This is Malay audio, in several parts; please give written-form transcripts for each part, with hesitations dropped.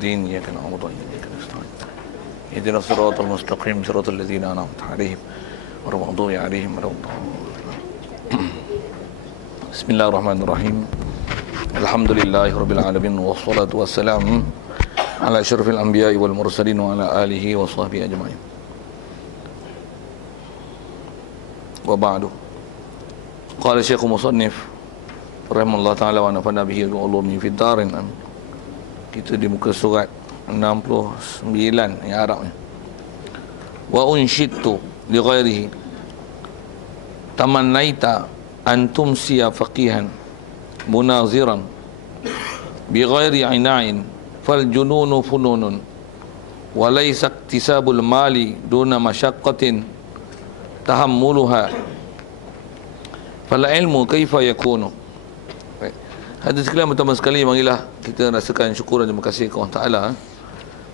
الدين إياك نعبد وإياك نستعين اهدنا الصراط المستقيم صراط الذين أنعمت عليهم غير المغضوب عليهم ولا الضالين. بسم الله الرحمن الرحيم. الحمد لله رب العالمين والصلاة والسلام على أشرف الأنبياء والمرسلين وعلى آله وصحبه أجمعين. وبعد. قال الشيخ المصنف رحمه الله تعالى wa nafa'ana bihi wa ulumi fid darin. Kita di muka surat 69 yang Arabnya. Wa unshidtu li ghairihi tamannaita an tumsiya faqihan munaziran bi ghairi aina'in fal jununu fununun wa laysa iktisabul mali duna masyaqqatin tahammuluha fal ilmu kaifa yakunu. Hadis sekalian, pertama sekali marilah kita rasakan syukur dan terima kasih kepada Allah Ta'ala.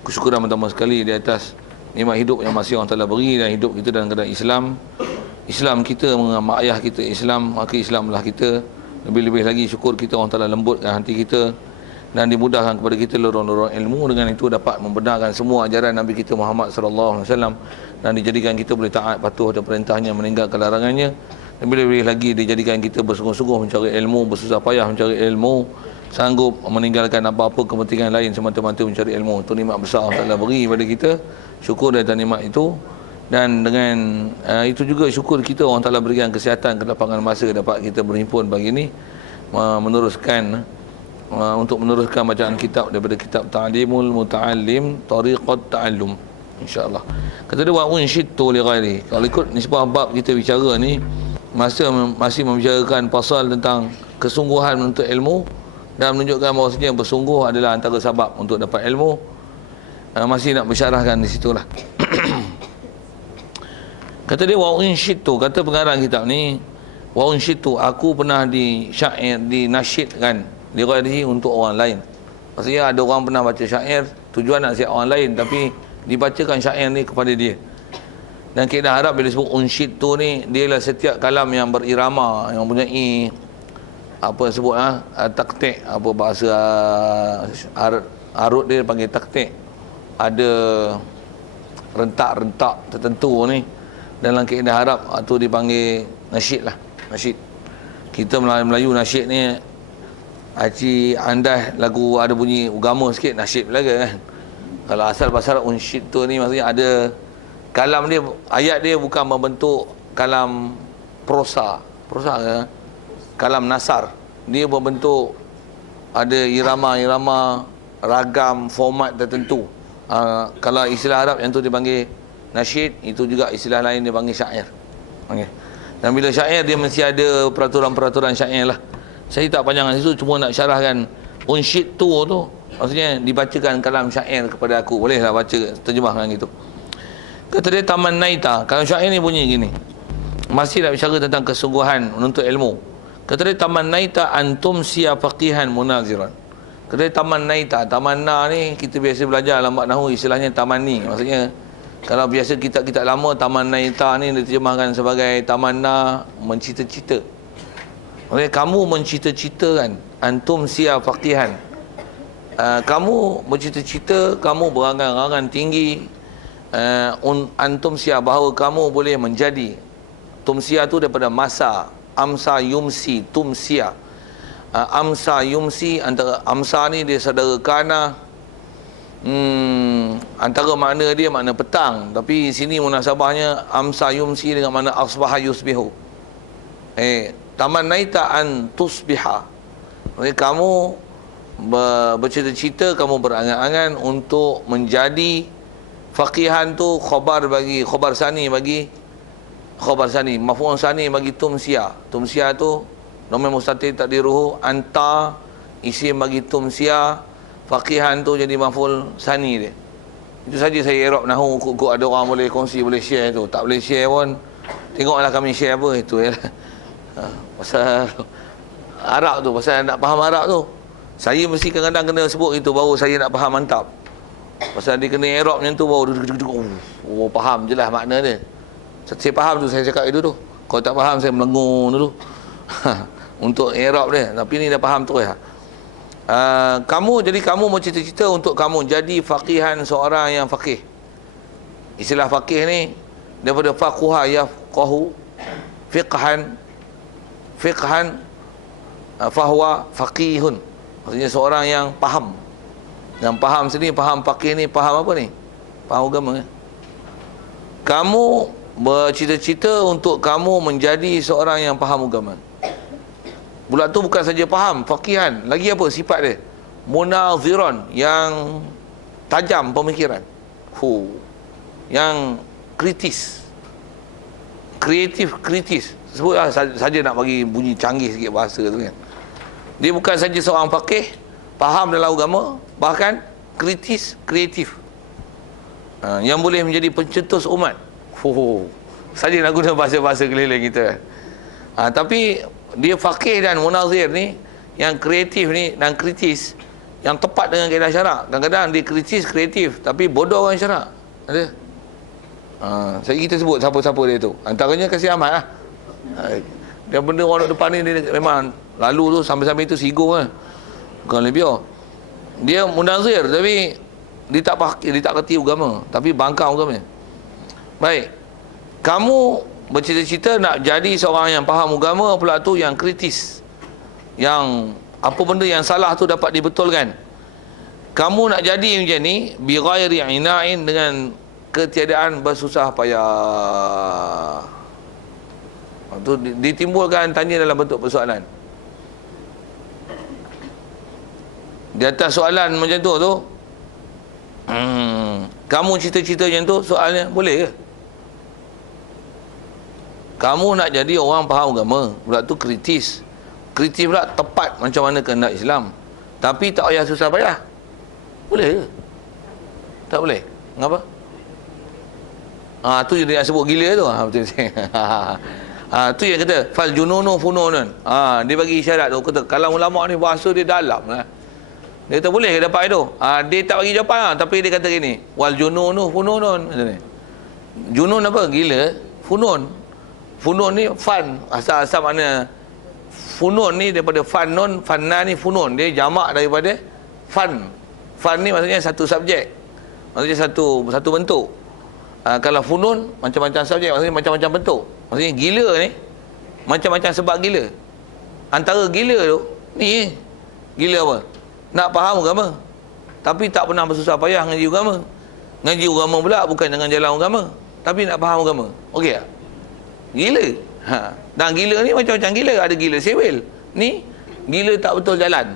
Kesyukuran pertama sekali di atas nikmat hidup yang masih Allah Ta'ala beri, dan hidup kita dalam keadaan Islam. Islam kita, mak ayah kita Islam, maka Islamlah kita. Lebih-lebih lagi syukur kita Allah Ta'ala lembutkan hati kita dan dimudahkan kepada kita lorong-lorong ilmu. Dengan itu dapat membenarkan semua ajaran Nabi kita Muhammad sallallahu alaihi wasallam dan dijadikan kita boleh taat patuh pada perintahnya, meninggalkan larangannya. Lebih-lebih lagi dijadikan kita bersungguh-sungguh mencari ilmu, bersusah payah mencari ilmu, sanggup meninggalkan apa-apa kepentingan lain semata-mata mencari ilmu. Itu nikmat besar Allah Ta'ala beri kepada kita. Syukur atas nikmat itu. Dan dengan itu juga syukur kita Allah Ta'ala berikan kesihatan, kelapangan masa dapat kita berhimpun pagi ini meneruskan untuk meneruskan bacaan kitab daripada kitab Ta'limul Muta'allim Tariqat Ta'allum, insya-Allah. Kata dia wa unshidtu li ghairi. Kalau ikut nisbah bab kita bicara ni masih membicarakan pasal tentang kesungguhan untuk ilmu dan menunjukkan bahawasanya bersungguh adalah antara sebab untuk dapat ilmu. Masih nak bersyarahkan di situlah. Kata dia wa unshitu, kata pengarang kitab ni, wa unshitu, aku pernah di syair, di nasyidkan di ghairihi untuk orang lain. Maksudnya ada orang pernah baca syair tujuan nak siap orang lain, tapi dibacakan syair ni kepada dia. Dan kaedah Arab bila sebut unshid tu ni, dia lah setiap kalam yang berirama, yang mempunyai apa sebut taktik, apa bahasa arut dia panggil taktik, ada rentak-rentak tertentu ni. Dalam kaedah Arab tu dipanggil nasyid lah, nasyid. Kita Melayu nasyid ni aci andai lagu ada bunyi agama sikit, nasyid belaka kan. Kalau asal-pasal unshid tu ni maksudnya ada kalam dia, ayat dia bukan membentuk kalam prosa ke? Kalam nasar. Dia berbentuk ada irama-irama, ragam, format tertentu. Kalau istilah Arab yang tu dipanggil nasyid, itu juga istilah lain dia panggil syair. Okay. Dan bila syair dia mesti ada peraturan-peraturan syair lah. Saya tak panjang situ, cuma nak syarahkan unshid tu maksudnya dibacakan kalam syair kepada aku. Bolehlah baca terjemahkan gitu. Kata dia tamannaita, kalau syair ni bunyi gini, masih nak bicara tentang kesungguhan menuntut ilmu. Kata dia tamannaita antum siya faqihan munaziran. Kata dia tamannaita, tamanna ni kita biasa belajar lambat nahu istilahnya tamanni. Maksudnya kalau biasa kitab-kitab lama tamannaita ni diterjemahkan sebagai tamanna, mencita-cita. Maksudnya kamu mencita-citakan, antum siya faqihan. Kamu bercita-cita, kamu berangan-angan tinggi, antum sia, bahawa kamu boleh menjadi. Tumsia tu daripada masa, amsa yumsi, tumsia. Amsa yumsi, antara amsa ni dia saudara kana, antara makna dia makna petang, tapi sini munasabahnya amsa yumsi dengan makna asbaha yusbihu. Tamannaita an tusbiha, kamu bercita-cita, kamu berangan-angan untuk menjadi. Faqihan tu khabar bagi, khabar sani bagi, khabar sani, maf'ul sani bagi tumsia. Tumsia tu dhamir mustatir takdiruhu anta, isim bagi tumsia. Faqihan tu jadi maf'ul sani dia. Itu saja saya i'rab nahu, kok ada orang boleh kongsi, boleh share tu. Tak boleh share pun tengoklah kami share apa itu ya. Pasal Arab tu, pasal nak faham Arab tu, saya mesti kadang-kadang kena sebut itu baru saya nak faham mantap. Pasal dia kena i'rab macam tu baru faham je lah makna dia. Saya faham tu, saya cakap itu tu. Kalau tak faham saya melengung dulu untuk i'rab dia. Tapi ni dah faham tu ya. Jadi kamu mau cita-cita untuk kamu jadi faqihan, seorang yang faqih. Istilah faqih ni daripada faquha yafqahu, fiqhan fahuwa faqihun. Maksudnya seorang yang faham. Yang faham sini, faham faqih ni, faham apa ni? Faham agama. Kamu bercita-cita untuk kamu menjadi seorang yang faham agama. Pula tu bukan saja faham, faqihan. Lagi apa sifat dia? Munaziran, yang tajam pemikiran. Yang kritis. Kreatif, kritis. Sebutlah saja nak bagi bunyi canggih sikit bahasa tu kan. Dia bukan saja seorang faqih, faham dalam agama, bahkan kritis, kreatif. Yang boleh menjadi pencetus umat. Saja nak guna bahasa-bahasa keliling kita. Tapi dia faqih dan munazir ni, yang kreatif ni dan kritis, yang tepat dengan kaedah syarak. Kadang-kadang dia kritis, kreatif, tapi bodoh orang syarak. Ada? Saya kita sebut siapa-siapa dia tu. Antaranya Kasih Ahmad lah. Dia benda orang depan ni, dia memang lalu tu sampai-sampai itu sigo lah. Bukan lebih. Dia munazir, tapi dia tak faqih, dia tak kerti agama, tapi bangkang agama. Baik. Kamu bercita-cita nak jadi seorang yang faham agama, pula tu yang kritis, yang apa benda yang salah tu dapat dibetulkan. Kamu nak jadi macam ni bi ghairi ina'in, dengan ketiadaan bersusah payah. Tu ditimbulkan tanya dalam bentuk persoalan. Di atas soalan macam tu kamu cita-cita macam tu, soalnya boleh ke? Kamu nak jadi orang faham agama, pula tu kritis. Kritis pula tepat macam mana kehendak Islam. Tapi tak payah susah payah. Boleh ke? Tak boleh. Kenapa? Tu yang sebut gila tu. Betul. Tu yang kata fal jununu fununun. Dia bagi isyarat tu, kata kalam ulama ni bahasa dia dalam lah. Dia kata boleh ke dapat itu? Dia tak bagi jawapan lah, tapi dia kata gini, wal jununu fununun. Junun apa? Gila. Funun ni fan, asal-asal mana funun ni daripada fanun, fanna ni funun, dia jamak daripada fan. Fan ni maksudnya satu subjek, maksudnya satu bentuk. Kalau funun macam-macam subjek, maksudnya macam-macam bentuk. Maksudnya gila ni macam-macam sebab gila. Antara gila tu ni, gila apa? Nak faham agama, tapi tak pernah bersusah payah ngaji agama. Ngaji agama pula bukan dengan jalan agama, tapi nak faham agama. Okey tak? Gila. Dan gila ni macam-macam gila. Ada gila sewel, ni gila tak betul jalan.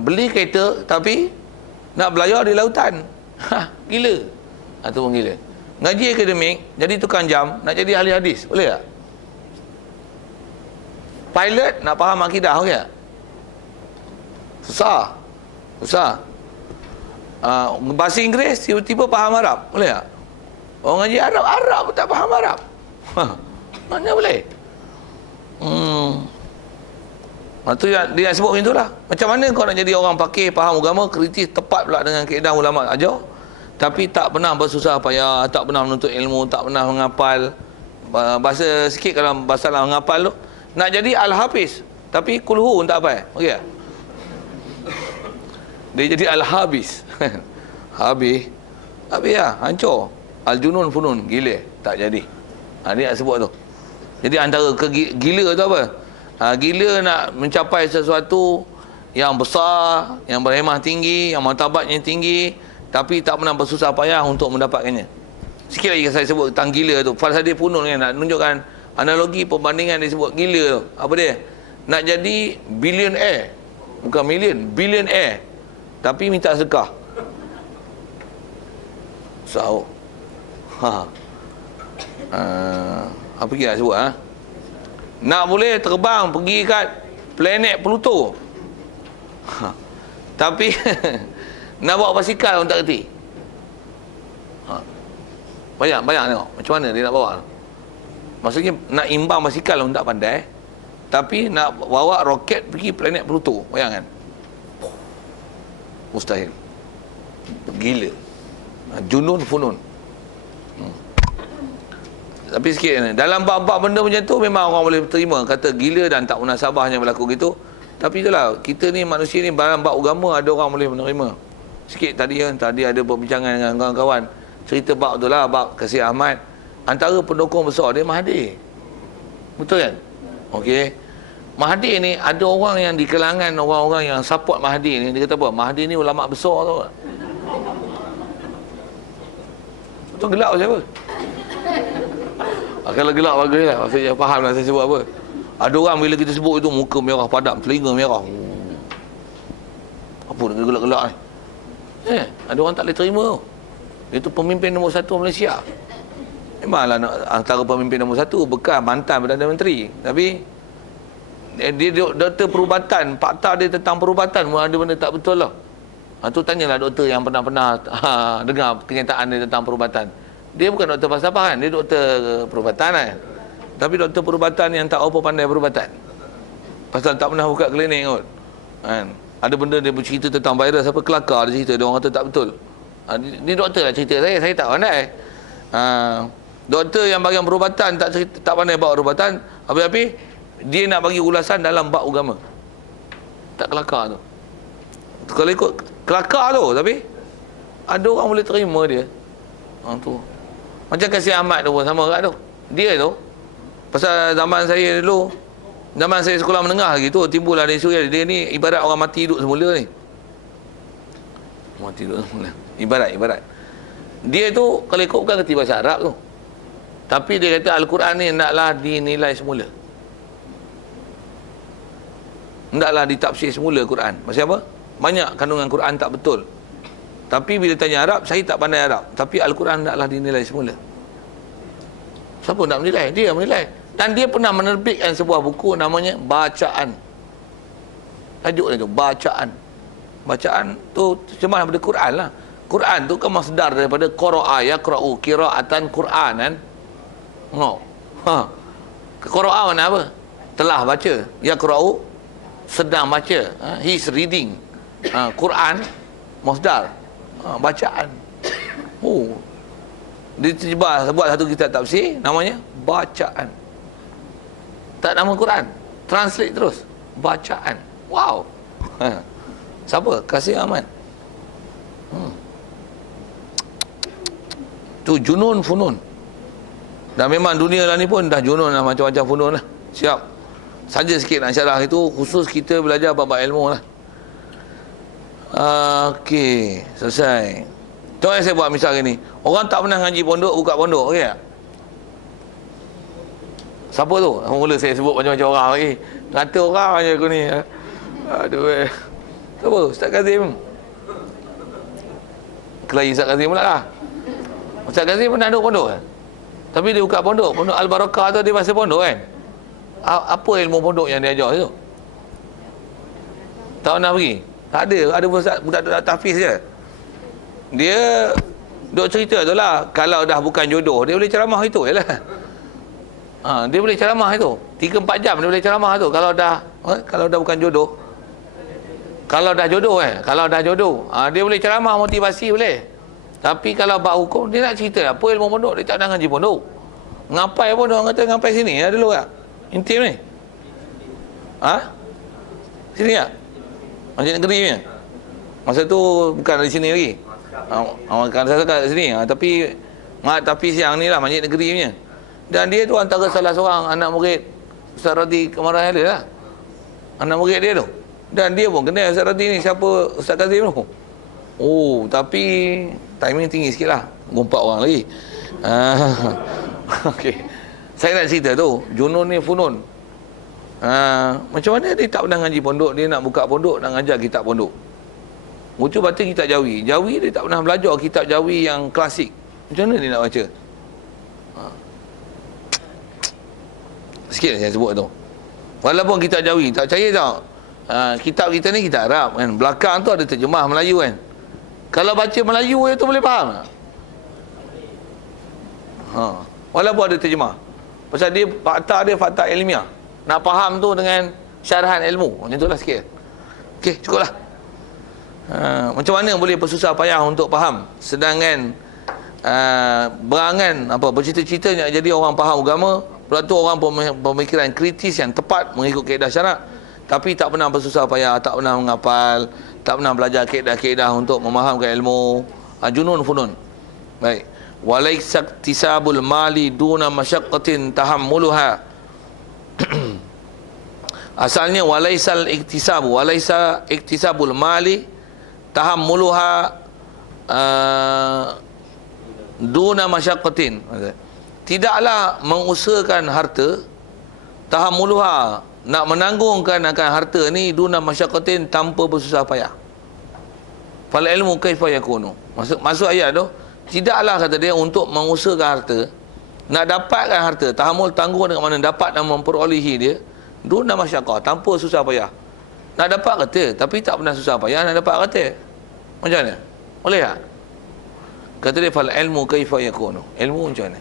Beli kereta tapi nak belayar di lautan. Gila. Itu pun gila. Ngaji akademik, jadi tukang jam, nak jadi ahli hadis, boleh tak? Pilot nak faham akidah, okey tak? Susah. Bahasa Inggeris tiba-tiba faham Arab, boleh tak? Orang ngaji Arab pun tak faham Arab. Mana boleh? Itu dia sebut macam itulah. Macam mana kau nak jadi orang faqih, faham agama, kritis, tepat pula dengan kaedah ulama ajar, tapi tak pernah bersusah payah, tak pernah menuntut ilmu, tak pernah menghafal. Bahasa sikit kalau bahasa lah menghafal tu, nak jadi al-hafiz, tapi kulhu pun tak apa. Okey tak? Dia jadi al-habis. Habis lah, hancur. Al-junun funun, gila, tak jadi. Dia nak sebut tu. Jadi antara gila tu apa? Gila nak mencapai sesuatu yang besar, yang berhemah tinggi, yang martabatnya tinggi, tapi tak pernah bersusah payah untuk mendapatkannya. Sikit lagi saya sebut tentang gila tu. Falsafah funun kan, nak tunjukkan analogi perbandingan dia sebut gila tu. Apa dia? Nak jadi billionaire, bukan million, billionaire, tapi minta sedekah. So, apa lagi nak sebut? Nak boleh terbang pergi kat planet Pluto, tapi nak bawa basikal pun tak kerti. Banyak tengok macam mana dia nak bawa. Maksudnya nak imbang basikal pun tak pandai, tapi nak bawa roket pergi planet Pluto, bayangkan. Mustahil. Gila. Junun funun. Tapi sikit ni, dalam bab-bab benda macam tu memang orang boleh terima. Kata gila dan tak munasabahnya berlaku gitu, Tapi itulah, kita ni manusia ni dalam bab agama ada orang boleh menerima. Sikit tadi kan, tadi ada perbincangan dengan kawan-kawan. Cerita bab tu lah, bab Kasih Ahmad. Antara pendukung besar dia Mahathir. Betul kan? Okey. Mahathir ni, ada orang yang di kalangan orang-orang yang support Mahathir ni, dia kata apa? Mahathir ni ulama besar tau tak? Betul gelap siapa? Kalau gelap bagus lah. Maksudnya faham lah saya sebut apa. Ada orang bila kita sebut itu muka merah padam, telinga merah. Apa dia gelak-gelak ni? Ada orang tak boleh terima tu. Itu pemimpin nombor 1 Malaysia. Memanglah antara pemimpin nombor 1 bekas mantan Perdana Menteri. Tapi dia doktor perubatan, fakta dia tentang perubatan ada benda tak betul lah. Tu tanyalah doktor yang pernah dengar kenyataan dia tentang perubatan. Dia bukan doktor falsafah kan, dia doktor perubatan kan. Tapi doktor perubatan yang tak apa pandai perubatan. Pasal tak pernah buka klinik kot. Kan? Ada benda dia bercerita tentang virus apa, kelakar dia cerita, dia orang kata tak betul. Ni doktor lah cerita saya tak pandai. Doktor yang bagian perubatan tak pandai buat perubatan, habis-habis dia nak bagi ulasan dalam bab agama. Tak kelakar tu. Kalau ikut kelakar tu, tapi ada orang boleh terima dia. Tu. Macam Kasih Ahmad tu pun sama kat tu. Dia tu, pasal zaman saya dulu, zaman saya sekolah menengah lagi tu, timbullah dia isu dia ni ibarat orang mati hidup semula ni. Mati hidup semula. Ibarat. Dia tu kalau ikut bukan kerti bahasa Arab tu. Tapi dia kata Al-Quran ni hendaklah dinilai semula. Hendaklah ditafsir semula Quran. Maksud apa? Banyak kandungan Quran tak betul. Tapi bila tanya Arab, saya tak pandai Arab. Tapi Al-Quran hendaklah dinilai semula. Siapa nak menilai? Dia menilai. Dan dia pernah menerbitkan sebuah buku namanya Bacaan. Tajuk dia tu, Bacaan. Bacaan tu terjemah daripada Quran lah. Quran tu kan masdar daripada qara'a yaqra'u qira'atan Quranan. Qara'a mana apa? Telah baca. Yaqra'u sedang baca. He's reading. Quran masdar. Bacaan. Dia terjebak buat satu kitab tafsir namanya Bacaan. Tak nama Quran. Translate terus. Bacaan. Wow. Siapa? Kasih Ahmad. Tu junun funun. Dan memang dunia lah ni pun dah junun lah, macam-macam funun lah. Siap. Saja sikit nak syarah itu, khusus kita belajar bab ilmu lah. Okey, selesai. Contoh yang saya buat misal ni. Orang tak pernah ngaji pondok, buka pondok, okey tak? Siapa tu? Mula saya sebut macam-macam orang lagi. Kata orang je aku ni. Aduh. Siapa? Ustaz Kazim. Kelahi Ustaz Kazim pula lah. Ustaz Kazim pernah duduk pondok kan? Tapi dia buka pondok. Pondok Al-Barakah tu dia masa pondok kan? Apa ilmu pondok yang dia ajar tu? Tak pernah pergi? Tak ada. Ada budak-budak tahfiz je. Dia duk cerita tu lah. Kalau dah bukan jodoh, dia boleh ceramah itu je lah. Dia boleh ceramah itu 3-4 jam dia boleh ceramah tu. Kalau dah bukan jodoh, kalau dah jodoh kalau dah jodoh, dia boleh ceramah motivasi boleh. Tapi kalau bab hukum, dia nak cerita apa ilmu pondok, dia tak nak ngaji pondok. Ngapai pun orang kata ngapai sini ya dulu tak? Intim ni. Sini tak? Masjid negeri ni. Masa tu bukan dari sini lagi. Kan saya kat sini. Tapi siang ni lah masjid negeri punya. Dan dia tu antara salah seorang anak murid Ustaz Radhi Kemarahan dia lah. Anak murid dia tu. Dan dia pun kenal Ustaz Radhi ni, siapa Ustaz Kazim tu. Tapi timing tinggi sikit lah. Gumpak orang lagi. Okey. Saya nak cerita tu, junun ni funun. Macam mana dia tak pernah ngaji pondok, dia nak buka pondok, nak ngajar kitab pondok. Mutu baca kitab Jawi. Jawi dia tak pernah belajar kitab Jawi yang klasik. Macam mana dia nak baca? Sikit saya sebut tu. Walaupun kitab Jawi, tak percaya tak? Kitab kita ni kitab Arab kan. Belakang tu ada terjemah Melayu kan. Kalau baca Melayu tu boleh faham tak? Walaupun ada terjemah. Pasal dia fakta ilmiah. Nak faham tu dengan syarahan ilmu. Macam itulah sikit. Okey, cukuplah. Macam mana boleh bersusah payah untuk faham, sedangkan berangan bercita-cita nak jadi orang faham agama, pula tu orang pemikiran kritis yang tepat mengikut kaedah syarak. tapi tak pernah bersusah payah, tak pernah menghafal, tak pernah belajar kaedah-kaedah untuk memahamkan ilmu. Junun funun. Baik. Walaisa iktisabul mali duna masyaqqatin tahammuluha. Asalnya walaisa iktisabul mali tahammuluha duna masyaqqatin. Tidaklah mengusahakan harta, tahammuluha, nak menanggungkan akan harta ni duna masyaqqatin, tanpa bersusah payah. Fal ilmu kaifa yakunu. Masuk ayat tu, tidaklah kata dia untuk mengusahakan harta, nak dapatkan harta, tahammul tangguh dengan mana dapat dan memperolehi dia, duna masyaqqah, tanpa susah payah. Nak dapat kata, tapi tak pernah susah payah nak dapat kata. Macam mana? Boleh tak? Kata dia fal ilmu kaifa yakunu. Ilmu macam mana?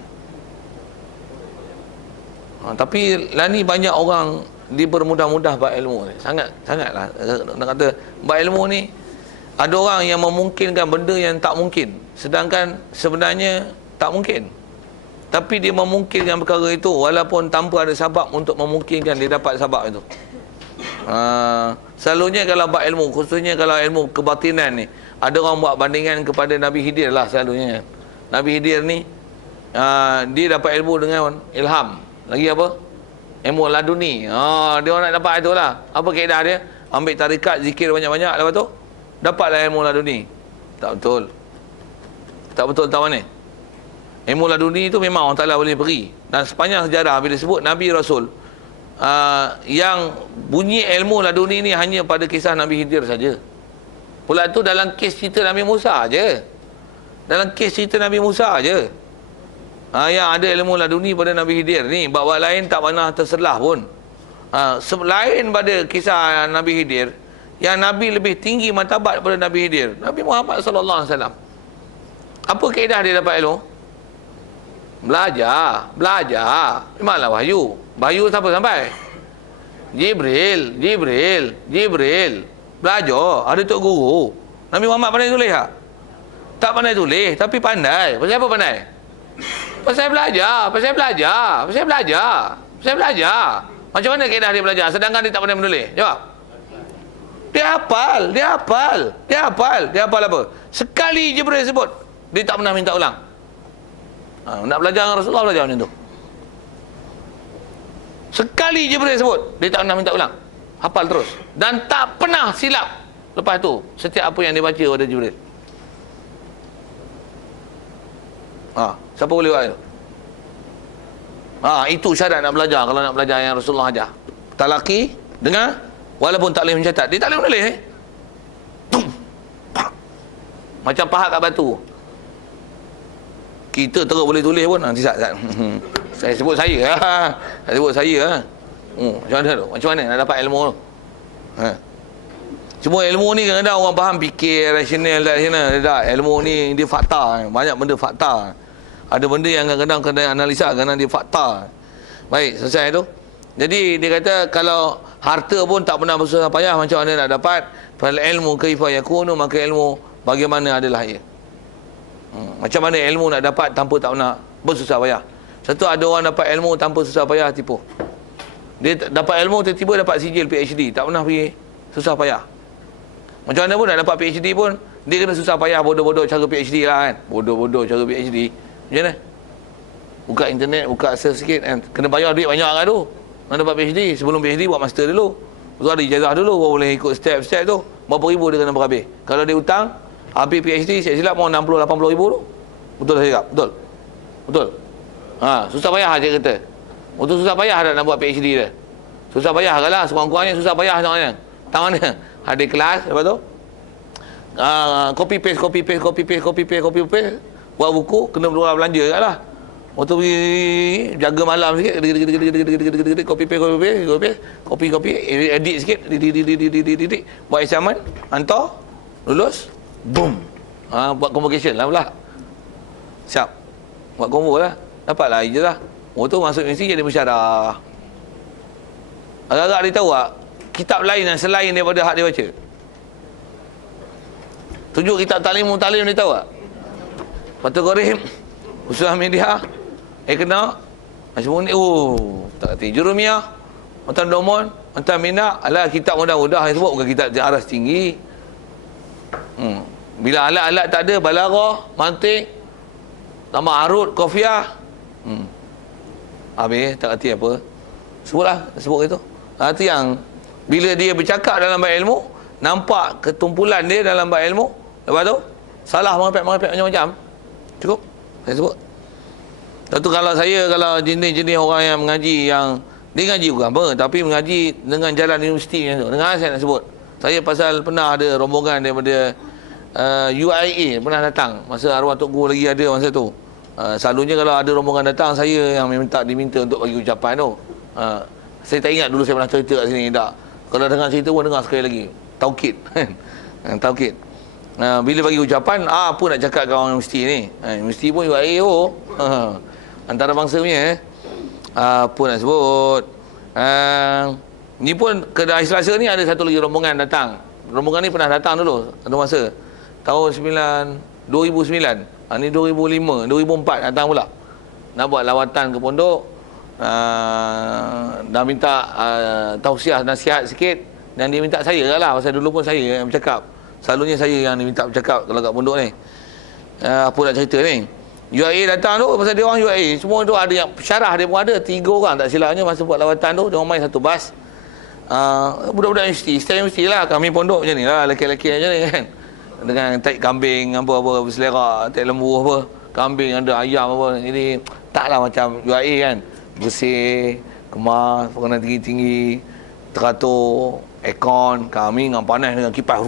Tapi lah ni banyak orang dipermudah-mudah buat ilmu ni. Sangatlah. Nak kata buat ilmu ni, ada orang yang memungkinkan benda yang tak mungkin, sedangkan sebenarnya tak mungkin. Tapi dia memungkinkan perkara itu walaupun tanpa ada sebab untuk memungkinkan dia dapat sebab itu. Selalunya kalau buat ilmu, khususnya kalau ilmu kebatinan ni, ada orang buat bandingan kepada Nabi Khidir lah selalunya. Nabi Khidir ni dia dapat ilmu dengan ilham. Lagi apa? Ilmu laduni. Dia orang nak dapat itu lah. Apa kaedah dia? Ambil tarikat, zikir banyak-banyak, lepas tu dapatlah ilmu laduni. Tak betul. Tak betul tahu mana? Ilmu laduni itu memang Allah Ta'ala boleh beri. Dan sepanjang sejarah bila disebut Nabi Rasul, yang bunyi ilmu laduni ni hanya pada kisah Nabi Khidir saja. Pula tu dalam kes cerita Nabi Musa aje. Dalam kes cerita Nabi Musa aje. Yang ada ilmu laduni pada Nabi Khidir ni, bab lain tak pernah terselah pun. Selain pada kisah Nabi Khidir, yang Nabi lebih tinggi martabat daripada Nabi Khidir, Nabi Muhammad sallallahu alaihi wasallam. Apa kaedah dia dapat ilmu? Belajar. Memanglah wahyu. Wahyu siapa sampai? Jibril. Belajar. Ada tok guru. Nabi Muhammad pandai tulis tak? Tak pandai tulis, tapi pandai. Pasal apa pandai? Pasal belajar. Macam mana kaedah dia belajar sedangkan dia tak pandai menulis? Jawab. Dia hafal apa? Sekali Jibril sebut, dia tak pernah minta ulang. Nak belajar dengan Rasulullah, belajar macam tu. Sekali Jibril sebut, dia tak pernah minta ulang. Hafal terus. Dan tak pernah silap lepas tu, setiap apa yang dia baca pada Jibril. Siapa boleh buat itu? Itu syarat nak belajar. Kalau nak belajar yang Rasulullah ajar, talaki dengar, walaupun tak boleh mencatat, dia tak boleh menulis. Macam pahat kat batu. Kita terus boleh tulis pun. Nanti saya sebut saya. Saya sebut saya. Macam mana tu? Macam mana nak dapat ilmu tu? Cuma ilmu ni kadang-kadang orang faham fikir rasional tak rasional. Tak, ilmu ni dia fakta. Banyak benda fakta. Ada benda yang kadang-kadang kena analisa kerana dia fakta. Baik, selesai tu. Jadi dia kata kalau harta pun tak pernah bersusah payah, macam mana nak dapat? Fal ilmu kaifa yakunu, maka ilmu bagaimana adalah ia. Macam mana ilmu nak dapat tanpa tak pernah bersusah payah? Satu, ada orang dapat ilmu tanpa susah payah, tipu. Dia dapat ilmu tiba-tiba dapat sijil PhD, tak pernah pergi susah payah. Macam mana pun nak dapat PhD pun dia kena susah payah, bodoh-bodoh cara PhD lah kan. Bodoh-bodoh cara PhD. Macam mana? Buka internet, buka search sikit kan. Kena bayar duit banyak kan tu. Nak dapat PhD, sebelum PhD buat master dulu. Lepas tu ada ijazah dulu, baru boleh ikut step-step tu. Berapa ribu dia kena berhabis. Kalau dia hutang, habis PhD, saya silap mau 60-80 ribu tu. Betul tak silap? Betul? Susah payah dia kata. Untuk susah payah nak buat PhD dia. Susah payah lah, sekurang-kurangnya susah payah tangannya. Tangannya. Ada kelas, lepas tu copy paste. Buat buku, kena berdoa belanja kat lah. Waktu pergi jaga malam sikit, copy paste, edit sikit, buat assignment, hantar, lulus, boom. Buat convocation lah pula. Siap. Buat convo lah. Dapatlah ijazah. Waktu masuk universiti jadi musyawarah. Agak-agak dia tahu tak kitab lain yang selain daripada hak dia baca? Tunjuk kitab Ta'lim dia tahu tak? Fatul Qorib, Usul Media, kena macam ni, tak kerti Jurumiyah, Matan Domon, Hantar minat, alah kitab mudah-mudah yang sebut, bukan kitab aras tinggi. Bila alat-alat tak ada, balarah, mantik, tambah arut, kofiah. Habis, tak erti apa. Sebutlah, sebut itu. Itu yang, bila dia bercakap dalam bab ilmu, nampak ketumpulan dia dalam bab ilmu, lepas tu, salah merepek-merepek macam-macam. Cukup, saya sebut. Tentu kalau jenis-jenis orang yang mengaji, yang dia ngaji bukan apa, tapi mengaji dengan jalan universiti macam tu. Dengar saya nak sebut. Saya pasal pernah ada rombongan daripada UIA pernah datang masa arwah Tok Guru lagi ada masa tu. Selalunya kalau ada rombongan datang, saya yang diminta untuk bagi ucapan tu. Saya tak ingat dulu saya pernah cerita kat sini tak. Kalau dengar cerita pun dengar sekali lagi. Taukid. Taukid. Bila bagi ucapan, apa nak cakap kat orang universiti ni? Universiti pun UIA antara bangsa punya apa nak sebut. Ni pun kedai Selasa ni ada satu lagi rombongan datang. Rombongan ni pernah datang dulu satu masa tahun 2009. Ni 2005, 2004 datang pula. Nak buat lawatan ke pondok. Dah minta tausiah nasihat sikit, dan dia minta saya lah, pasal dulu pun saya yang bercakap. Selalunya saya yang diminta bercakap kalau kat pondok ni. Apa nak cerita ni? UIA datang tu, pasal dia orang UIA semua tu ada yang syarah, dia pun ada 3 orang tak silapnya masa buat lawatan tu. Dia orang main satu bas. Budak-budak universiti, style universiti lah, kami pondok macam ni lah, lelaki-lelaki macam ni kan, dengan taik kambing apa-apa berselerak, taik lembu apa, kambing ada, ayam apa. Jadi taklah macam UIA kan, bersih, kemas, pakanan tinggi-tinggi, teratur, aircon, kami dengan panas dengan kipas.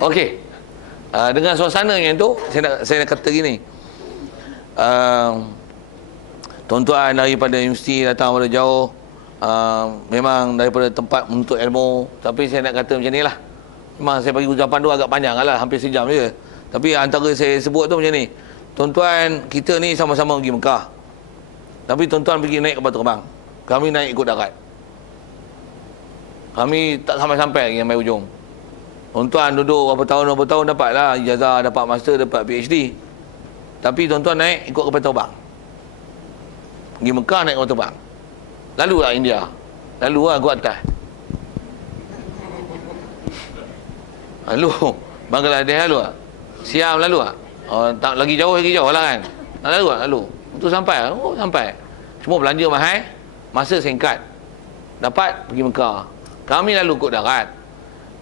Okey. Dengan suasana yang tu, saya nak kata gini. Tuan-tuan daripada universiti datang pada jauh, memang daripada tempat menuntut ilmu, tapi saya nak kata macam ni lah. Memang saya bagi ucapan tu agak panjang lah, hampir sejam je. Tapi antara saya sebut tu macam ni. Tuan-tuan, kita ni sama-sama pergi Mekah, tapi tuan-tuan pergi naik kapal terbang, kami naik ikut darat. Kami tak sampai-sampai lagi sampai ujung. Tuan-tuan duduk berapa tahun dapatlah ijazah, dapat master, dapat PhD. Tapi tuan-tuan naik ikut kapal terbang, pergi Mekah naik kapal terbang. Lalu lah India, lalu lah gua atas, lalu Bangladesh, lalu lah Siam, lalu lah tak lagi jauh lah kan. Lalu lah, lalu itu sampai, sampai. Semua belanja mahal, masa singkat, dapat pergi Mekah. Kami lalu ikut darat,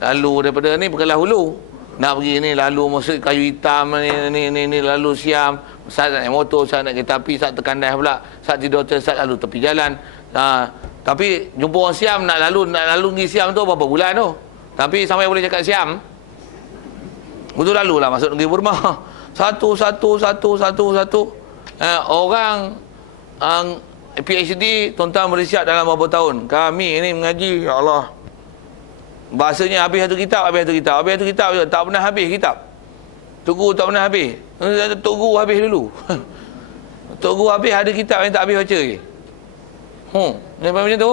lalu daripada ni berkelah hulu, nak pergi ni, lalu masuk kayu hitam ni lalu Siam, saat naik motor, saat naik kereta api, saat terkandas pula, saat tidur hotel, saat lalu tepi jalan. Tapi jumpa orang Siam, nak lalu pergi Siam tu berapa bulan tu, tapi sampai boleh cakap Siam, betul lalu lah masuk negeri Burma. Satu. Orang PhD, tuan-tuan boleh siap dalam berapa tahun. Kami ni mengaji, ya Allah, bahasanya habis satu kitab, tak pernah habis kitab. Tok Guru tak pernah habis. Tok Guru habis dulu. Tok Guru habis, ada kitab yang tak habis baca lagi. Macam tu.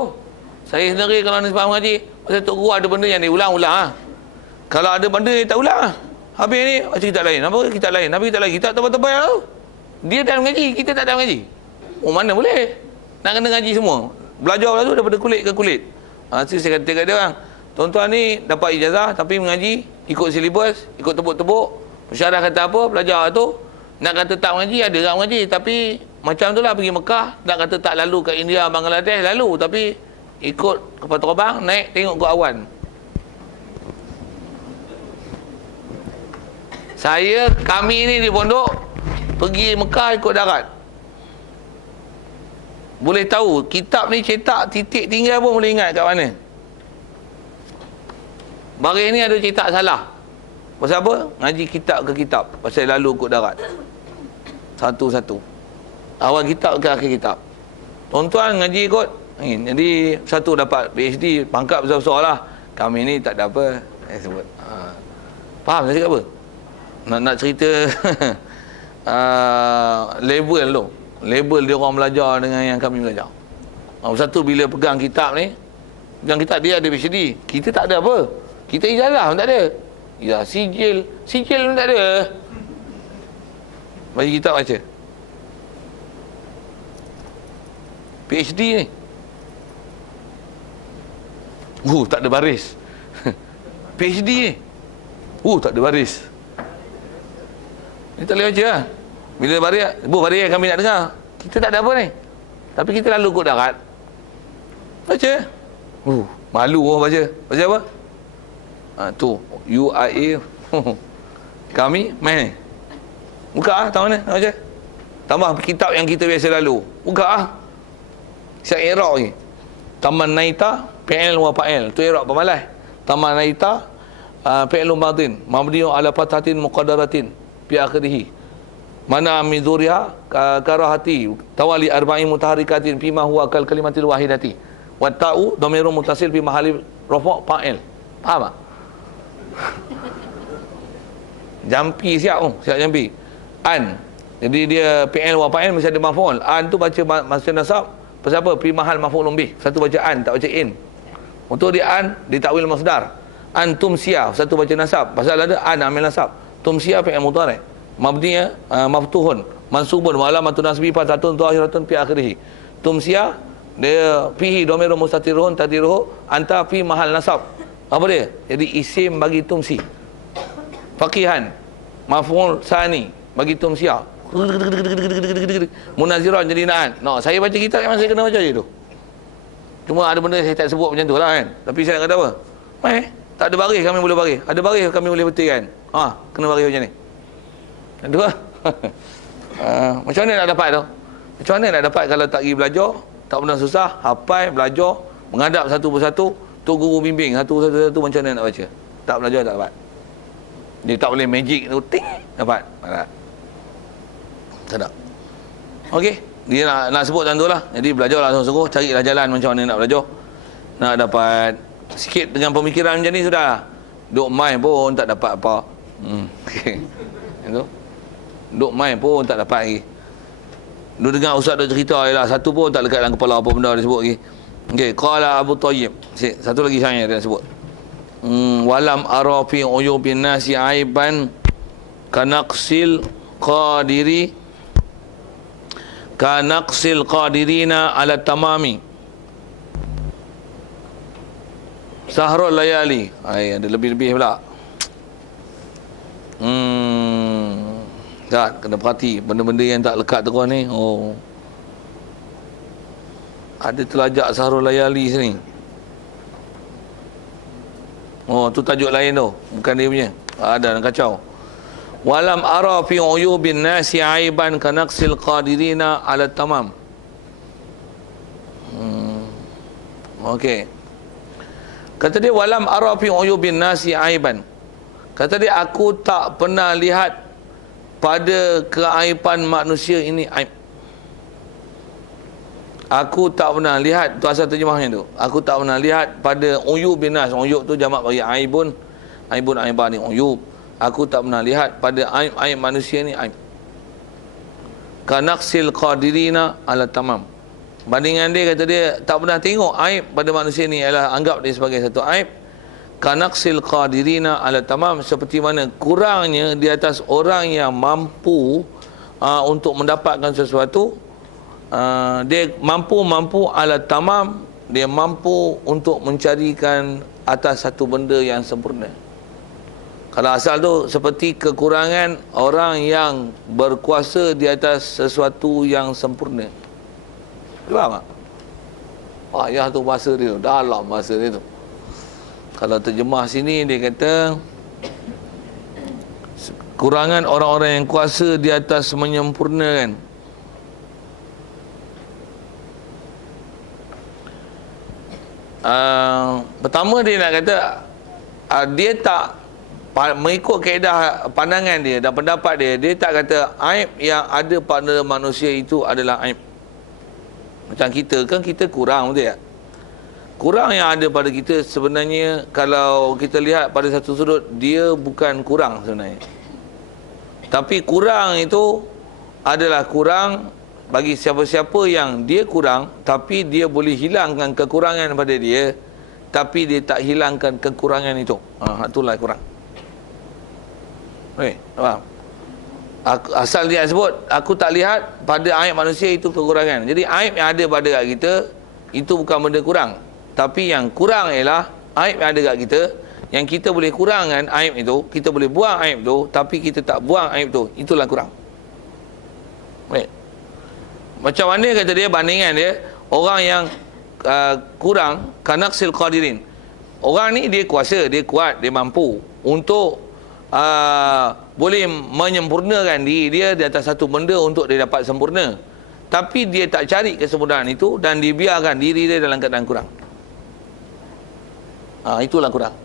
Saya sendiri kalau ni sebab mengaji, pasal Tok Guru ada benda yang dia ulang-ulang. Kalau ada benda yang tak ulang, habis ni baca kitab lain. Apa kitab lain? Habis kitab lain. Kitab tebal-tebal tu. Dia dalam mengaji, kita tak dalam mengaji. Mana boleh? Nak kena ngaji semua. Belajar daripada kulit ke kulit. Itu saya kata kat dia orang, tuan-tuan ni dapat ijazah tapi mengaji ikut silibus, ikut tepuk-tepuk, pensyarah kata apa, belajar tu. Nak kata tak mengaji, ada orang mengaji, tapi macam tu lah pergi Mekah. Nak kata tak lalu ke India, Bangladesh, lalu, tapi ikut kapal terbang, naik tengok ke awan. Kami ni di pondok pergi Mekah ikut darat. Boleh tahu kitab ni cetak titik tinggal pun boleh ingat kat mana. Baris ni ada cetak salah. Pasal apa? Ngaji kitab ke kitab, pasal lalu ikut darat. Satu-satu. Awal kitab ke akhir kitab. Tuan-tuan ngaji ikut. Jadi satu dapat PhD, pangkat besar-besar lah. Kami ni tak ada apa. Sebut. Faham saya cakap apa? Nak cerita level tu. Label dia orang belajar dengan yang kami belajar. Satu bila pegang kitab ni, pegang kitab dia ada PhD, kita tak ada apa. Kita ijazah pun tak ada. Ya, sijil pun tak ada. Bagi kitab baca. PhD ni. Tak ada baris. PhD ni. Tak ada baris. Ni tak boleh baca lah. Bila baris, baris kami nak dengar. Kita tak ada apa ni. Tapi kita lalu kot darat. Baca. Malu orang baca. Baca apa? Tu. UIA. Kami, main. Buka lah, tahu mana? Nak baca? Tambah kitab yang kita biasa lalu. Buka lah. Siap Iraq ni. Taman Naita, PL wa Fa'il. Tu Iraq pemalas. Taman Naita, PL Madin. Mabniu ala fathatin muqaddaratin. Fi akhirih. Mana mizuriha karahati. Tawali arba'in mutaharikatin. Fima huwa kal kalimatil wahidati. Wa ta'u dhamirun muttasil fi mahalli rafa' fa'il. Faham tak? Jampi siap. Siap jampi. An. Jadi dia PL wa fa'il mesti ada maf'ul. An tu baca masa nasab. Pasal apa? Fi mahal maf'ulun bih. Satu baca an, tak baca in. Untuk dia an, ditakwil masdar. Antum sia, satu baca nasab. Pasal ada an amil nasab. Tumsia fi'il mudhari'. Mabniya maftuhun. Mansubun wa alamatun nasbi fatatun dhahiratun fi akhirih. Tumsia dia fihi dhamirun mustatirun tadiruhu anta fi mahal nasab. Apa dia? Jadi isim bagi tumsi. Faqihan maf'ul sani bagi tumsia. Munaziran jadi naan. Saya baca kitab memang saya kena baca je tu. Cuma ada benda saya tak sebut macam tu lah kan. Tapi saya nak kata apa? Tak ada baris kami boleh baris. Ada baris kami boleh betul kan. Kena baris macam ni. Itu lah. Macam mana nak dapat tu? Macam mana nak dapat kalau tak pergi belajar? Tak pernah susah. Hafal, belajar. Menghadap satu persatu. Tu guru bimbing. Satu-satu macam mana nak baca? Tak belajar tak dapat. Dia tak boleh magic tu. Ting. Dapat. Tak ada. Okey. Dia nak sebut macam tu lah. Jadi belajarlah sungguh-sungguh. Carilah jalan macam mana nak belajar. Nak dapat sikit dengan pemikiran macam ni sudah. Duk main pun tak dapat apa. Okey. Itu. Duk main pun tak dapat lagi. Duk dengar ustaz dah cerita ialah satu pun tak lekat dalam kepala apa benda dia sebut lagi. Okey, qala Abu Thayyib. Satu lagi saya dia sebut. Walam ara fi uyubin nasi aiban kanaqsil qadirina ala tamami. Sahrul layali. Ada lebih-lebih pula. Tak, kena perhati benda-benda yang tak lekat terus ni. Ada telajak Sahrul layali sini. Tu tajuk lain tu, bukan dia punya. Ada kacau. Walam ara fi uyubin nasi aiban kanaqsil qadirina ala tamam. Okey. Kata dia walam ara fi uyubin nasi aiban. Kata dia aku tak pernah lihat pada keaiban manusia ini aib. Aku tak pernah lihat, tu asal terjemahnya tu. Aku tak pernah lihat pada uyubin nas. Uyub tu jamak bagi aibun. Aibun aibani uyub. Aku tak pernah lihat pada aib manusia ni aib. Kanaqsil qadirina ala tamam. Bandingan dia kata dia tak pernah tengok aib pada manusia ni ialah anggap dia sebagai satu aib. Kanaqsil qadirina ala tamam, seperti mana kurangnya di atas orang yang mampu untuk mendapatkan sesuatu. Dia mampu ala tamam, dia mampu untuk mencarikan atas satu benda yang sempurna. Kalau asal tu seperti kekurangan orang yang berkuasa di atas sesuatu yang sempurna. Faham tak? Ya tu bahasa dia, dalam bahasa dia tu. Kalau terjemah sini dia kata kurangan orang-orang yang kuasa di atas menyempurnakan. Pertama dia nak kata dia tak mengikut kaedah pandangan dia dan pendapat dia, dia tak kata aib yang ada pada manusia itu adalah aib. Macam kita kan, kita kurang, betul tak? Kurang yang ada pada kita sebenarnya kalau kita lihat pada satu sudut, dia bukan kurang sebenarnya. Tapi kurang itu adalah kurang bagi siapa-siapa yang dia kurang, tapi dia boleh hilangkan kekurangan pada dia, tapi dia tak hilangkan kekurangan itu. Itulah kurang. Faham? Asal dia sebut, aku tak lihat pada aib manusia itu kekurangan. Jadi aib yang ada pada kita itu bukan benda kurang, Tapi yang kurang ialah aib yang ada kat kita. Yang kita boleh kurangkan aib itu, kita boleh buang aib itu, tapi kita tak buang aib itu. Itulah kurang. Baik. Macam mana kata dia, bandingan dia, orang yang kurang kanaksil qadirin. Orang ni dia kuasa, dia kuat, dia mampu untuk boleh menyempurnakan diri dia di atas satu benda untuk dia dapat sempurna. Tapi dia tak cari kesempurnaan itu dan dia biarkan diri dia dalam keadaan kurang. Itulah kurang.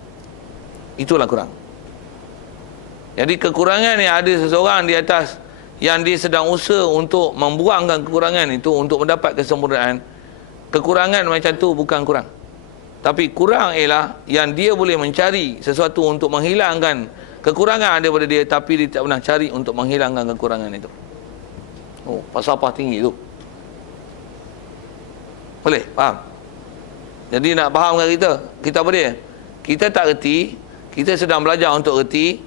Itulah kurang. Jadi kekurangan yang ada seseorang di atas, yang dia sedang usaha untuk membuangkan kekurangan itu untuk mendapat kesempurnaan. Kekurangan macam tu bukan kurang. Tapi kurang ialah yang dia boleh mencari sesuatu untuk menghilangkan kekurangan ada pada dia, tapi dia tak pernah cari untuk menghilangkan kekurangan itu. Oh, falsafah tinggi tu. Boleh? Faham? Jadi nak fahamkan kita apa dia? Kita tak reti, kita sedang belajar untuk reti,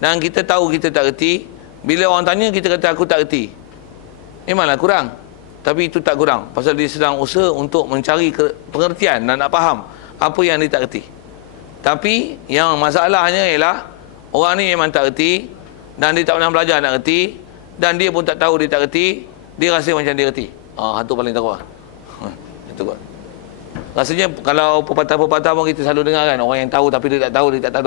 dan kita tahu kita tak reti. Bila orang tanya, kita kata aku tak reti. Memanglah kurang. Tapi itu tak kurang. Pasal dia sedang usaha untuk mencari pengertian dan nak faham apa yang dia tak reti. Tapi yang masalahnya ialah orang ni memang tak reti, dan dia tak pernah belajar nak reti, dan dia pun tak tahu dia tak reti. Dia rasa macam dia reti. Itu paling takut. Itu kot. Rasanya kalau pepatah-pepatah pun kita selalu dengar kan, orang yang tahu tapi dia tak tahu, dia tak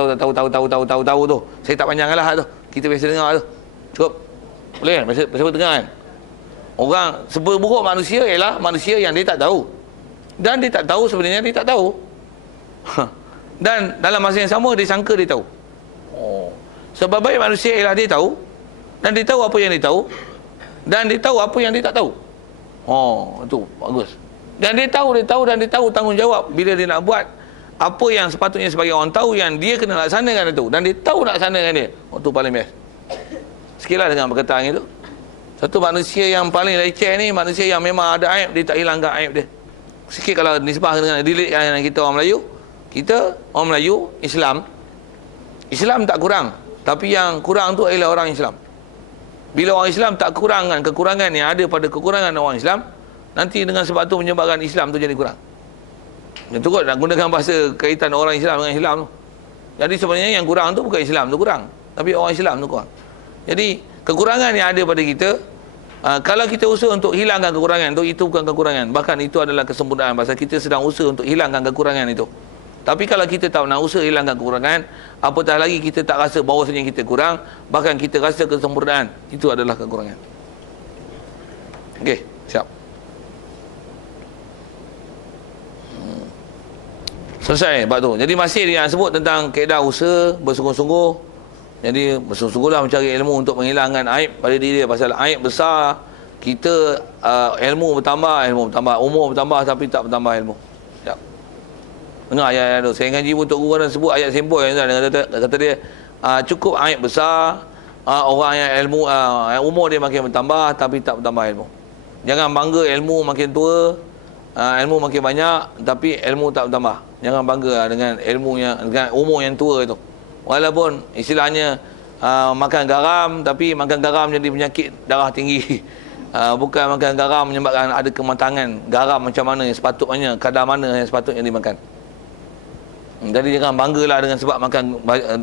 tahu tu. Saya tak panjanglah tu. Kita biasa dengar tu. Cukup. Boleh kan? Biasa dengar kan? Orang seburuk manusia ialah manusia yang dia tak tahu. Dan dia tak tahu sebenarnya dia tak tahu. Dan dalam masa yang sama dia sangka dia tahu. Sebab baik manusia ialah dia tahu, dan dia tahu apa yang dia tahu, dan dia tahu apa yang dia tak tahu. Itu bagus. Dan dia tahu dan dia tahu tanggungjawab bila dia nak buat apa yang sepatutnya sebagai orang tahu yang dia kena laksanakan itu, dan dia tahu nak laksanakan dia. Itu paling best. Sekilah dengan perkataan itu. Satu manusia yang paling leceh ni, manusia yang memang ada aib, dia tak hilangkan aib dia. Sikit kalau nisbah dengan dilik yang kita orang Melayu, kita orang Melayu, Islam tak kurang, tapi yang kurang tu ialah orang Islam. Bila orang Islam tak kurangkan kekurangan yang ada pada kekurangan orang Islam, nanti dengan sebab tu menyebabkan Islam tu jadi kurang. Yang tu kot nak gunakan bahasa kaitan orang Islam dengan Islam tu. Jadi sebenarnya yang kurang tu bukan Islam tu kurang, tapi orang Islam tu kurang. Jadi kekurangan yang ada pada kita, kalau kita usaha untuk hilangkan kekurangan tu, itu bukan kekurangan, bahkan itu adalah kesempurnaan. Pasal kita sedang usaha untuk hilangkan kekurangan itu. Tapi kalau kita tak nak usaha hilangkan kekurangan, apatah lagi kita tak rasa bahawasanya kita kurang, bahkan kita rasa kesempurnaan, itu adalah kekurangan. Okey, siap. Selesai bab tu. Jadi masih dia sebut tentang kaedah usaha bersungguh-sungguh. Jadi bersungguh-sungguhlah mencari ilmu untuk menghilangkan aib pada diri dia. Pasal aib besar, kita ilmu bertambah, umur bertambah, tapi tak bertambah ilmu. Siap. Dengar ayat-ayat tu. Saya ngaji pun Tok Guru ada sebut ayat simbol yang kata dia cukup aib besar, orang yang ilmu umur dia makin bertambah tapi tak bertambah ilmu. Jangan bangga ilmu makin tua, ilmu makin banyak tapi ilmu tak bertambah. Jangan bangga dengan dengan umur yang tua itu. Walaupun istilahnya makan garam, tapi makan garam jadi penyakit darah tinggi. Bukan makan garam menyebabkan ada kematangan garam macam mana yang sepatutnya, kadar mana yang sepatutnya dimakan. Jadi jangan banggalah dengan sebab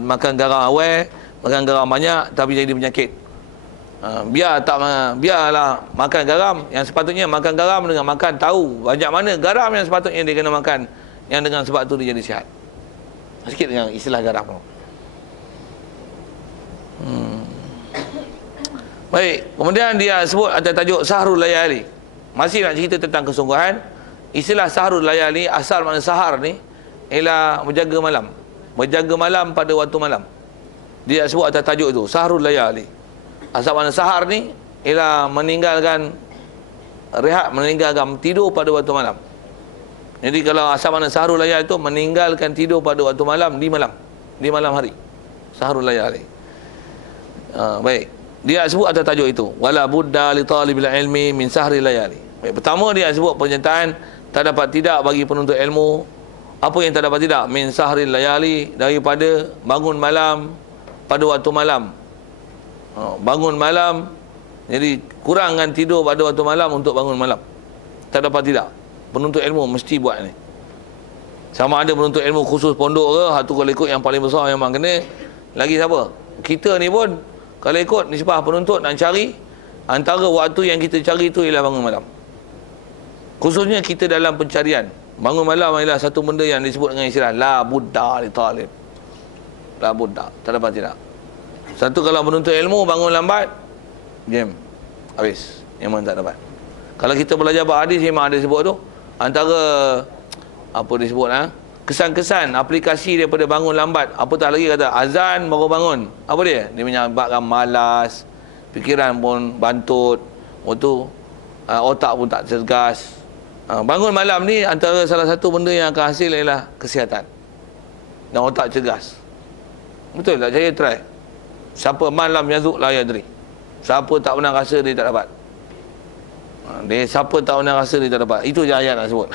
makan garam awal, makan garam banyak tapi jadi penyakit. Biarlah makan garam yang sepatutnya makan garam dengan makan tahu banyak mana garam yang sepatutnya dia kena makan, yang dengan sebab tu dia jadi sihat. Sikit dengan istilah garam tu. Baik, kemudian dia sebut ada tajuk Sahrul Layali. Masih nak cerita tentang kesungguhan. Istilah Sahrul Layali, asal makna sahar ni ialah menjaga malam. Menjaga malam pada waktu malam. Dia sebut atas tajuk itu, Sahrul Layali. Asal makna sahar ni ialah meninggalkan rehat, meninggalkan tidur pada waktu malam. Jadi kalau asal makna Sahrul Layali itu meninggalkan tidur pada waktu malam di malam hari. Sahrul Layali. Baik, dia sebut atas tajuk itu, wala budda li talibil ilmi min sahri layali. Baik, pertama dia sebut pernyataan tak dapat tidak bagi penuntut ilmu. Apa yang tak dapat tidak? Min sahri layali, daripada bangun malam pada waktu malam. Bangun malam, jadi kurangkan tidur pada waktu malam untuk bangun malam. Tak dapat tidak, penuntut ilmu mesti buat ni. Sama ada menuntut ilmu khusus pondok ke, tu kalau ikut yang paling besar memang kena. Lagi siapa? Kita ni pun kalau ikut nisbah penuntut nak cari, antara waktu yang kita cari tu ialah bangun malam. Khususnya kita dalam pencarian. Bangun malam ialah satu benda yang disebut dengan istilah la budda li talib. La budda, tak dapat tidak. Satu, kalau menuntut ilmu bangun lambat, jam habis, memang tak dapat. Kalau kita belajar berhadis memang ada sebut tu, antara apa disebut kesan-kesan aplikasi daripada bangun lambat, apatah lagi kata azan baru bangun, apa dia menyebabkan malas, fikiran pun bantut, otak pun tak cergas. Bangun malam ni antara salah satu benda yang akan hasil ialah kesihatan dan otak cergas. Betul tak? Saya try. Siapa malam yazuk la yadri, siapa tak pernah rasa dia tak dapat. Siapa tak pernah rasa dia tak dapat, itu je ayat nak sebut.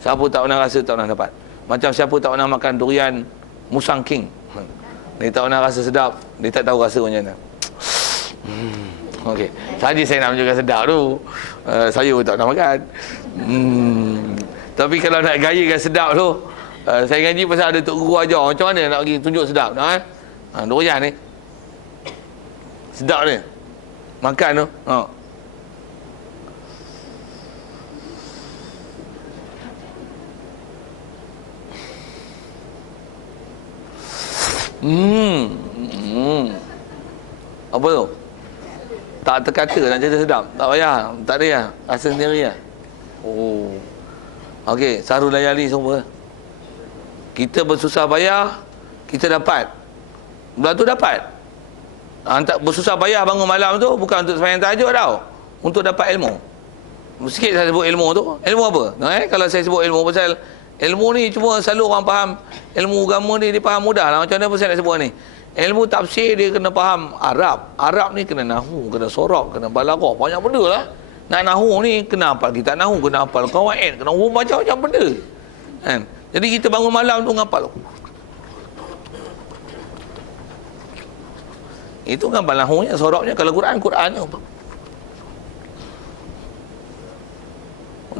Siapa tak pernah rasa tak pernah dapat. Macam siapa tak pernah makan durian musang king, dia tak pernah rasa sedap, dia tak tahu rasa macam mana. Okey, saja saya nak menunjukkan sedap tu. Saya pun tak pernah makan. Tapi kalau nak gayakan sedap tu, saya ngaji pasal ada tok guru ajar macam mana nak bagi tunjuk sedap tu. Durian ni sedap ni, makan tu. Apa tu? Tak terkata nak cerita sedap. Tak payah. Tak ada ya. Rasa sendiri ya. Oh. Okey, Sarul Layali semua. Kita bersusah payah, kita dapat. Belah tu dapat. Bersusah payah bangun malam tu bukan untuk sembahyang tahajud tau. Untuk dapat ilmu. Sikit saya sebut ilmu tu. Ilmu apa? Kalau saya sebut ilmu pasal ilmu ni cuma selalu orang faham ilmu agama ni, dia faham mudah lah. Macam mana pun saya nak sebut ni. Ilmu tafsir dia kena faham Arab. Arab ni kena nahu, kena sorab, kena balaghah, banyak benda lah. Nak nahu ni kena hafal kitab nahu, kena hafal qawaid, kena macam-macam benda. Kan? Jadi kita bangun malam tu ngapal. Itu kan nahunya, sorabnya. Kalau Qurannya.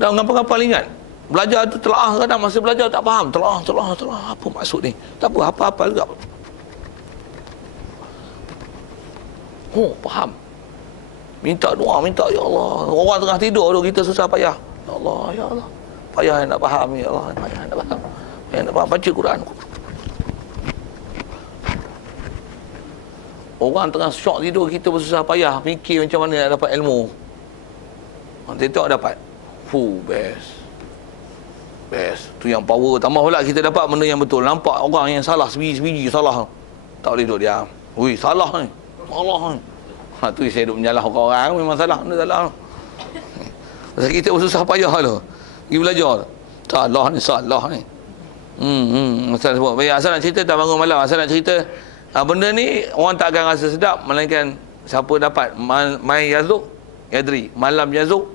Dah ngapal-ngapal ingat. Belajar tu telah, kadang masa belajar tak faham. Telah. Apa maksud ni? Tak apa, apa juga. Faham. Minta doa, ya Allah. Orang tengah tidur tu kita susah payah. Ya Allah. Payah nak faham, ya Allah. Payah nak faham. Baca Quran. Orang tengah syok tidur, kita bersusah payah fikir macam mana nak dapat ilmu. Tengok dapat. Best. Tu yang power. Tambah pula kita dapat benda yang betul. Nampak orang yang salah sebiji salah. Tak boleh duduk diam. Salah ni. Allah ni. Tu saya duduk menyalah orang memang salah. Benda salah. Pasal kita bersusah payah tu. Pergi belajar. Salah ni. Asal sebut. Baik, asal nak cerita tak bangun malam. Asal nak cerita. Benda ni orang tak akan rasa sedap melainkan siapa dapat. Mai yazuk yadri. Malam yazuk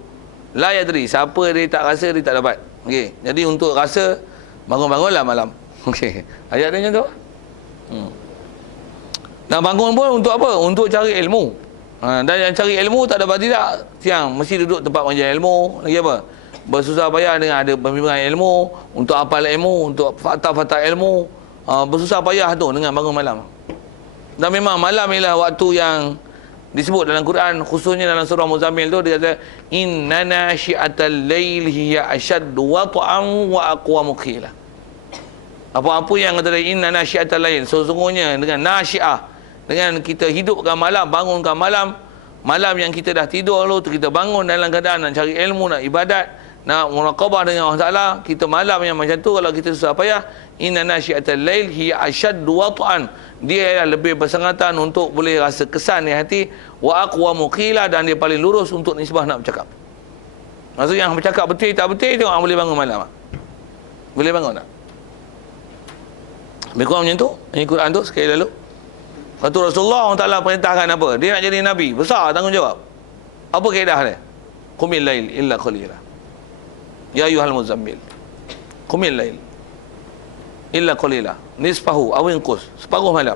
la yadri. Siapa dia tak rasa dia tak dapat. Okey. Jadi untuk rasa bangun-bangunlah malam. Okey. Ayat dia macam tu. Nak bangun pun untuk apa? Untuk cari ilmu. Dan yang cari ilmu tak dapat tidak siang mesti duduk tempat pengajian ilmu. Lagi apa? Bersusah payah dengan ada pembimbingan ilmu, untuk hafal ilmu, untuk fakta-fakta ilmu. Bersusah payah tu dengan bangun malam. Dan memang malam ialah waktu yang disebut dalam Quran, khususnya dalam surah Muzammil tu dia kata inna nasyi'atal lail hiya ashaddu wat'an wa aqwamu qila. Apa-apa yang kata inna nasyi'atal lail, sesungguhnya dengan nasyi'ah, dengan kita hidupkan malam, bangunkan malam, malam yang kita dah tidur lalu kita bangun dalam keadaan nak cari ilmu, nak ibadat, nak muraqabah dengan Allah Taala. Kita malam yang macam tu kalau kita susah payah, inna nasyi'atal lail hiya ashaddu wat'an, dia ialah lebih bersengatan untuk boleh rasa kesan di hati, wa aqwamu qila, dan dia paling lurus untuk nisbah nak bercakap. Maksud yang bercakap betul tak betul, tengok boleh bangun malam. Boleh bangun tak? Lebih kurang macam tu. Ini Quran tu sekali lalu. Lepas tu Rasulullah Allah Ta'ala perintahkan apa? Dia nak jadi Nabi. Besar tanggungjawab. Apa kaedah dia? Qumil lail illa qalila. Ya ayuhal muzammil. Qumil lail illa qalila. Nisfahu aw inqus. Separuh malam.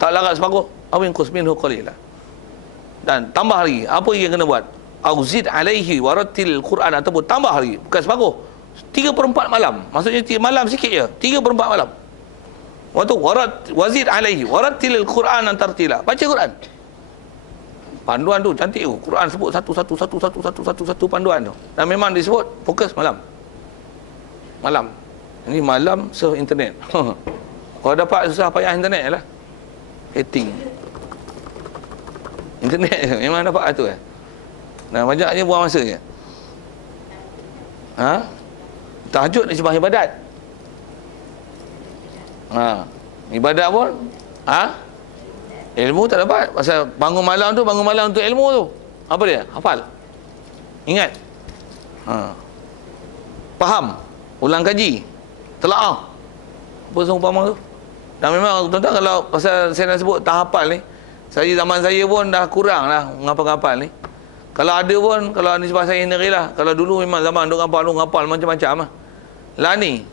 Tak larat separuh. Aw inqus minhu qalila. Dan tambah lagi. Apa yang kena buat? Auzid alaihi warattil Quran, ataupun tambah lagi. Bukan separuh. 3/4 malam. Maksudnya malam sikit je. 3/4 malam. Waktu wazid alaihi warattilil Quran tartila. Baca Quran. Panduan tu cantik tu. Quran sebut satu panduan tu. Dan memang disebut fokus malam. Malam. Ini malam surf internet. Kalau dapat susah payah internet lah. Hating. Internet memang dapat tu . Nah, banyaknya buang masa je. Tahajud ni sebab ibadat. Ibadat pun ilmu tak dapat. Pasal bangun malam untuk ilmu tu. Apa dia? Hafal. Ingat. Faham. Ulang kaji. Telaah. Apa seumpama tu? Dan memang tuan-tuan, kalau pasal saya nak sebut tak hafal ni, zaman saya pun dah kurang lah ngapal-ngapal ni. Kalau ada pun, kalau nisbah saya sendiri lah. Kalau dulu memang zaman duk ngapal macam-macam lah. Lah ni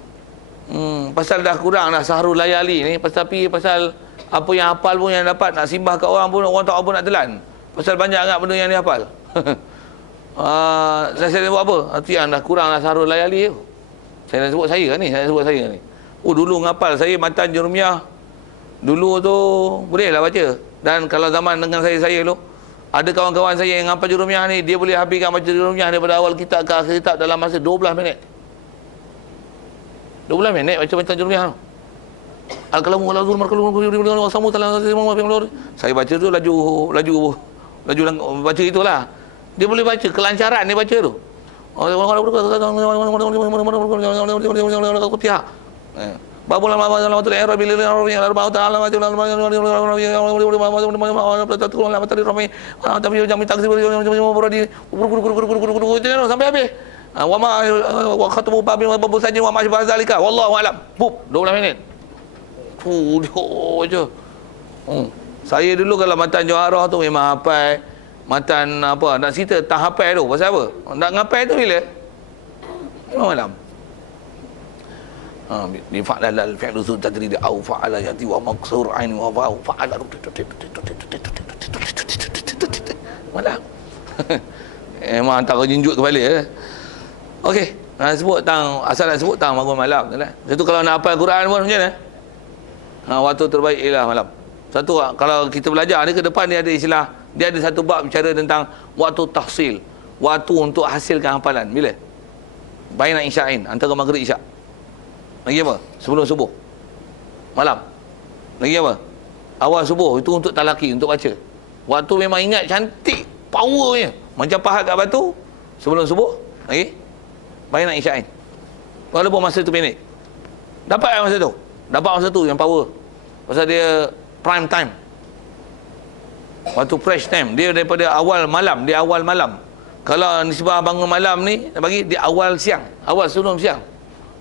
pasal dah kurang dah sahrul layali ni. Tapi pasal apa yang hafal pun yang dapat nak simbah kat orang pun, orang tak apa nak telan. Pasal banyak sangat benda yang dia hafal. Saya buat apa? Itu yang dah kurang dah sahrul layali tu. Saya nak sebut saya ni. Dulu ngapal saya matan Jurumiyah. Dulu tu boleh lah baca. Dan kalau zaman dengan saya tu, ada kawan-kawan saya yang ngapal Jurumiyah ni, dia boleh habiskan baca Jurumiyah daripada awal kitab ke akhir kitab dalam masa 12 minit. 12 minit baca Jurumiyah tu. Al-kalamu wal azul markalum samu taala. Saya baca tu laju baca itulah. Dia boleh baca kelancaran dia baca tu. Babul lamatul i'rab bil arba'ah ta'ala sampai habis. Wa ma wa khatabu babu sajin wa ma syabah zalika wallahu alam. 12 minit. Je. Saya dulu kalau matan Johara tu memang hafal. Matan apa nak cerita tak hafal tu pasal apa? Nak ngapai tu bila? Malam. Bi fa'ala al-fi'lu zu tadrid au fa'ala yati wa maksur ain wa fa'ala malam. Memang antara jinjut kepala ya. Okey, nak sebut tang asal nak sebut tang bangun malam tu lah. Satu kalau nak hafal Quran pun macam mana? Waktu terbaik ialah malam. Satu kalau kita belajar ni ke depan dia ada istilah, dia ada satu bab bicara tentang waktu tahsil, waktu untuk hasilkan hafalan. Bila? Baina isya'in, antara maghrib isya'. Lagi apa? Sebelum subuh. Malam. Lagi apa? Awal subuh, itu untuk talaki, untuk baca. Waktu memang ingat cantik, powernya. Macam pahat kat batu, sebelum subuh. Lagi? Baina isya'in. Walaupun masa tu pendek. Dapat masa tu? Dapat masa tu yang power. Pasal dia prime time. Waktu fresh time. Dia daripada awal malam. Dia awal malam. Kalau nisbah bangun malam ni, bagi dia awal siang. Awal sebelum siang.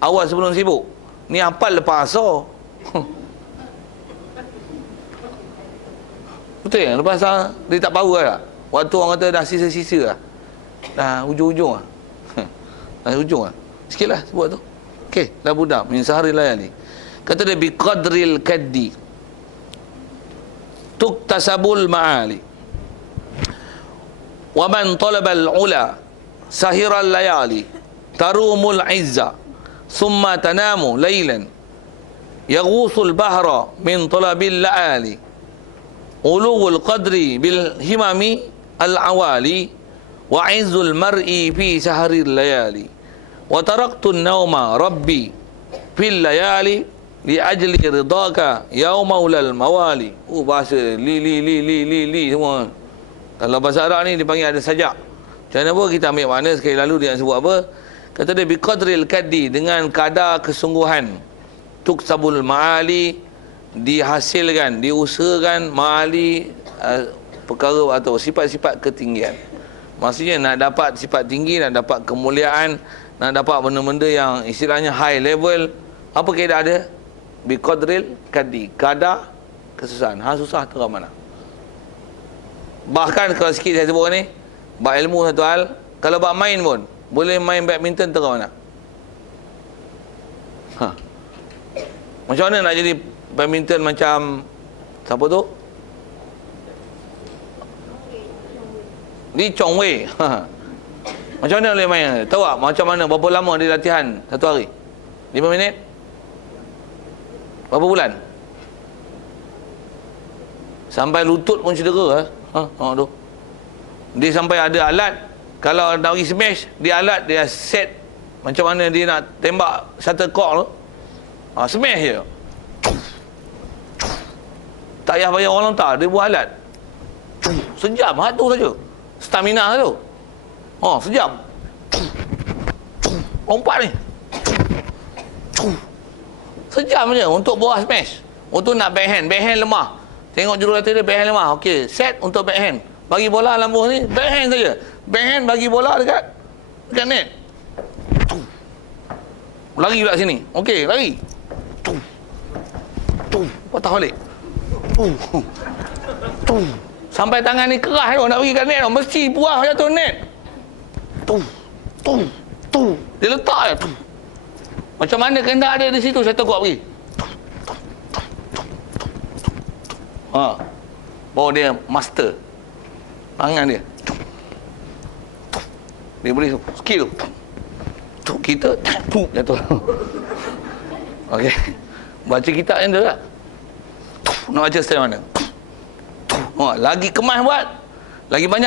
Awal sebelum sibuk. Ni hafal lepas asar. Betul ya? Lepas asar, dia tak power lah. Waktu orang kata dah sisa-sisa lah. Dah hujung-hujung lah. Dah hujung lah. Sikit lah sebut tu. Okey. Dah budak. Min sahari layali. Kata dia biqadril kaddi tuktasabul ma'ali wa man talabal ula sahiral layali tarumul izza thumma tanamu laylan yaghusul bahra min talabil la'ali ulul qadri bil himami al awali wa izzul mar'i fi saharil layali wa taraktun nauma rabbi fil layali li ajli ridaka yaumaulal mawali. Bahasa li semua. Kalau bahasa Arab ni dipanggil ada sajak. Macam mana pun kita ambil makna sekali lalu dia sebut apa? Kata dia biqadril kaddi, dengan kadar kesungguhan. Tuksabul ma'ali, dihasilkan, diusahakan ma'ali perkara atau sifat-sifat ketinggian. Maksudnya nak dapat sifat tinggi, nak dapat kemuliaan, nak dapat benda-benda yang istilahnya high level. Apa kaedah dia? Biqadril kaddi, kadar kesusahan. Susah tu mana? Bahkan kalau sikit saya sebut ni, bab ilmu satu hal, kalau bab main pun, boleh main badminton tu mana? Macam mana nak jadi badminton macam siapa tu? Li Chong Wei. Macam mana boleh main? Tahu tak macam mana, berapa lama dia latihan satu hari? 5 minit? Berapa bulan? Sampai lutut pun cedera. Tu. Dia sampai ada alat, kalau nak pergi smash, dia alat, dia set macam mana dia nak tembak shuttlecock tu. Smash je. Tak payah bayar orang lontar, dia buat alat. Sejam tu saja. Stamina tu. Sejam. Lompat ni. Sejam je untuk buat smash. Untuk nak backhand. Backhand lemah. Tengok jurulatih dia, backhand lemah. Okey, set untuk backhand. Bagi bola lambung ni, backhand saja. Backhand bagi bola dekat net. Lari pula sini. Okey, lari. Patah balik. Sampai tangan ni keras tu nak pergi kat net tu. Mesti buah jatuh net. Dia letak je. Macam mana kehendak dia di situ, saya tegak pergi. Bawa dia master. Tangan dia. Dia boleh skill. Kita jatuh. Okey. Baca kitab yang tu tak? Nak baca style mana? Lagi kemas buat. Lagi banyak